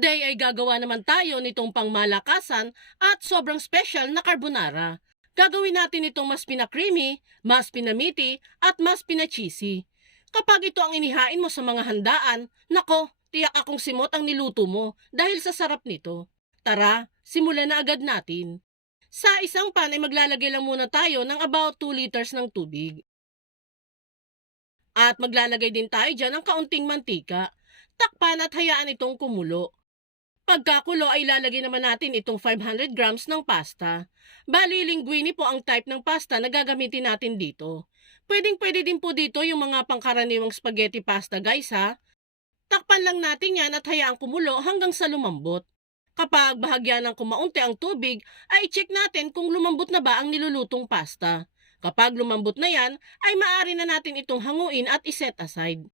Today ay gagawa naman tayo nitong pangmalakasan at sobrang special na carbonara. Gagawin natin itong mas pina-creamy, mas pinamiti at mas pina-cheesy. Kapag ito ang inihain mo sa mga handaan, nako, tiyak akong simot ang niluto mo dahil sa sarap nito. Tara, simulan na agad natin. Sa isang pan ay maglalagay lang muna tayo ng about 2 liters ng tubig. At maglalagay din tayo dyan ng kaunting mantika. Takpan at hayaan itong kumulo. Pagkakulo ay ilalagay naman natin itong 500 grams ng pasta. Bali, linguine po ang type ng pasta na gagamitin natin dito. Pwedeng-pwede din po dito yung mga pangkaraniwang spaghetti pasta guys ha. Takpan lang natin yan at hayaang kumulo hanggang sa lumambot. Kapag bahagya ng kumaunti ang tubig, ay check natin kung lumambot na ba ang nilulutong pasta. Kapag lumambot na yan, ay maaari na natin itong hanguin at iset aside.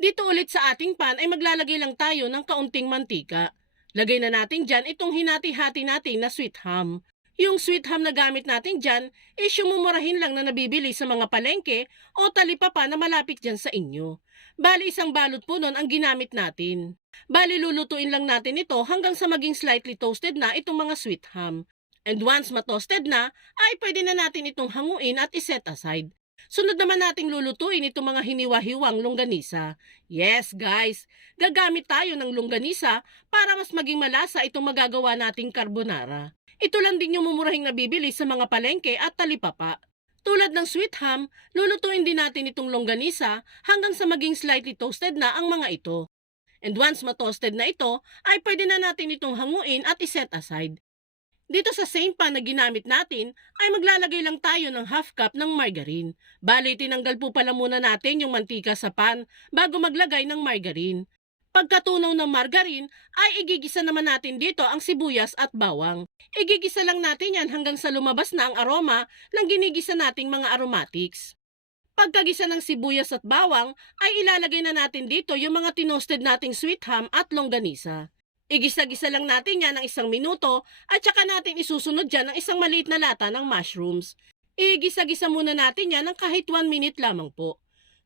Dito ulit sa ating pan ay maglalagay lang tayo ng kaunting mantika. Lagay na natin dyan itong hinati-hati natin na sweet ham. Yung sweet ham na gamit natin dyan is yung mumurahin lang na nabibili sa mga palengke o talipapa na malapit dyan sa inyo. Bali isang balot po nun ang ginamit natin. Bali lulutuin lang natin ito hanggang sa maging slightly toasted na itong mga sweet ham. And once ma-toasted na, ay pwede na natin itong hanguin at iset aside. Sunod naman nating lulutuin itong mga hiniwa-hiwang longganisa. Yes guys, gagamit tayo ng longganisa para mas maging malasa itong magagawa nating carbonara. Ito lang din yung mumurahing nabibili sa mga palengke at talipapa. Tulad ng sweet ham, lulutuin din natin itong longganisa hanggang sa maging slightly toasted na ang mga ito. And once ma-toasted na ito, ay pwede na natin itong hanguin at iset aside. Dito sa same pan na ginamit natin ay maglalagay lang tayo ng half cup ng margarine. Bali, tinanggal po pala muna natin yung mantika sa pan bago maglagay ng margarine. Pagkatunaw ng margarine ay igigisa naman natin dito ang sibuyas at bawang. Igigisa lang natin yan hanggang sa lumabas na ang aroma ng ginigisa nating mga aromatics. Pagkagisa ng sibuyas at bawang ay ilalagay na natin dito yung mga tinosted nating sweet ham at longganisa. Igisa-gisa lang natin yan ng 1 minuto at saka natin isusunod dyan ng isang maliit na lata ng mushrooms. Igisa-gisa muna natin yan ng kahit 1 minute lamang po.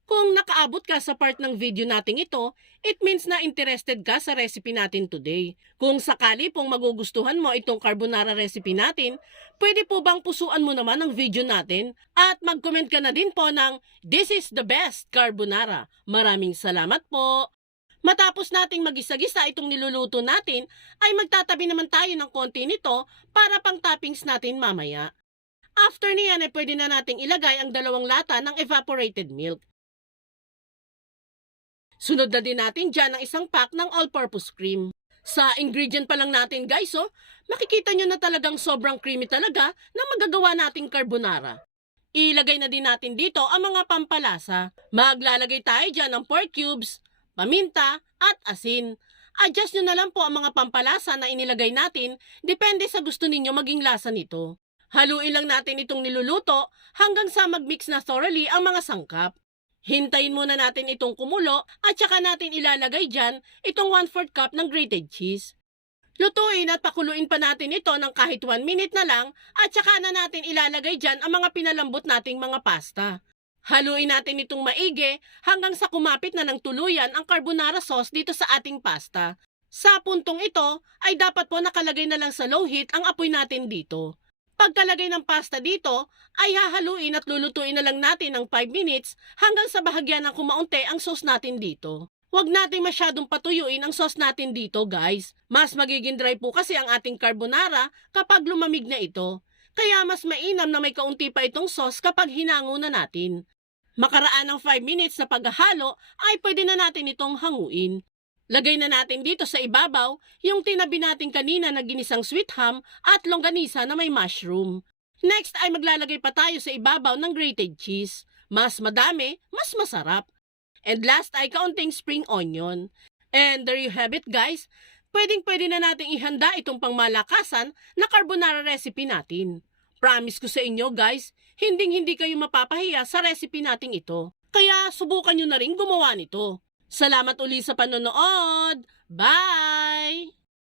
Kung nakaabot ka sa part ng video nating ito, it means na interested ka sa recipe natin today. Kung sakali pong magugustuhan mo itong carbonara recipe natin, pwede po bang pusuan mo naman ang video natin at mag-comment ka na din po ng "This is the best carbonara". Maraming salamat po! Matapos nating magisa-gisa itong niluluto natin, ay magtatabi naman tayo ng konti nito para pang toppings natin mamaya. After niyan ay pwede na nating ilagay ang 2 lata ng evaporated milk. Sunod na din natin dyan ang 1 pack ng all-purpose cream. Sa ingredient pa lang natin guys, makikita nyo na talagang sobrang creamy talaga na magagawa nating carbonara. Ilagay na din natin dito ang mga pampalasa. Maglalagay tayo dyan ng pork cubes, paminta at asin. Adjust nyo na lang po ang mga pampalasa na inilagay natin, depende sa gusto ninyo maging lasa nito. Haluin lang natin itong niluluto hanggang sa mag-mix na thoroughly ang mga sangkap. Hintayin muna natin itong kumulo at saka natin ilalagay dyan itong 1/4 cup ng grated cheese. Lutuin at pakuluin pa natin ito ng kahit 1 minute na lang at saka na natin ilalagay dyan ang mga pinalambot nating mga pasta. Haluin natin itong maigi hanggang sa kumapit na ng tuluyan ang carbonara sauce dito sa ating pasta. Sa puntong ito ay dapat po nakalagay na lang sa low heat ang apoy natin dito. Pagkalagay ng pasta dito ay hahaluin at lulutuin na lang natin ng 5 minutes hanggang sa bahagya ng kumaunti ang sauce natin dito. Huwag natin masyadong patuyuin ang sauce natin dito guys. Mas magiging dry po kasi ang ating carbonara kapag lumamig na ito. Kaya mas mainam na may kaunti pa itong sauce kapag hinango na natin. Makaraan ng 5 minutes na paghahalo ay pwede na natin itong hanguin. Lagay na natin dito sa ibabaw yung tinabi natin kanina na ginisang sweet ham at longganisa na may mushroom. Next ay maglalagay pa tayo sa ibabaw ng grated cheese. Mas madami, mas masarap. And last ay kaunting spring onion. And there you have it guys. Pwedeng-pwede na natin ihanda itong pangmalakasan na carbonara recipe natin. Promise ko sa inyo guys, hinding-hindi kayo mapapahiya sa recipe nating ito. Kaya subukan nyo na rin gumawa nito. Salamat uli sa panonood! Bye!